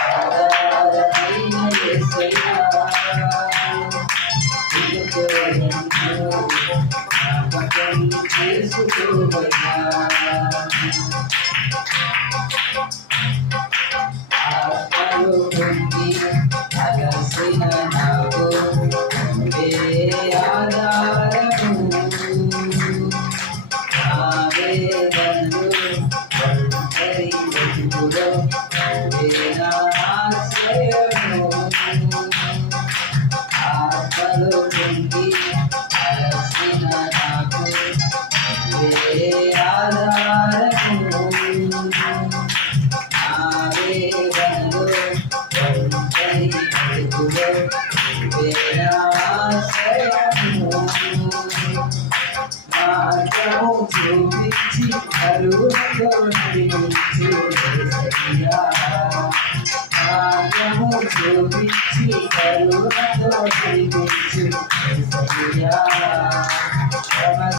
ఆధారమైన యేసయ్యా ఇదిగో నన్ను జ్ఞాపకం చేసుకోవయ్యా ఆత్మలో పొంది అగసిన నాకు ఆధారము ఆవేదనలు ఒంటరి బ్రతుకులో ఆశ్రయము ఆత్మలో పొంది అగసిన నాకు ఆధారము ఆవేదనలు ఒంటరి బ్రతుకులో మార్గము చూపించి కరువుతో నడిపించు యేసయ్యా మార్గము చూపించి కరువుతో నడిపించు యేసయ్యా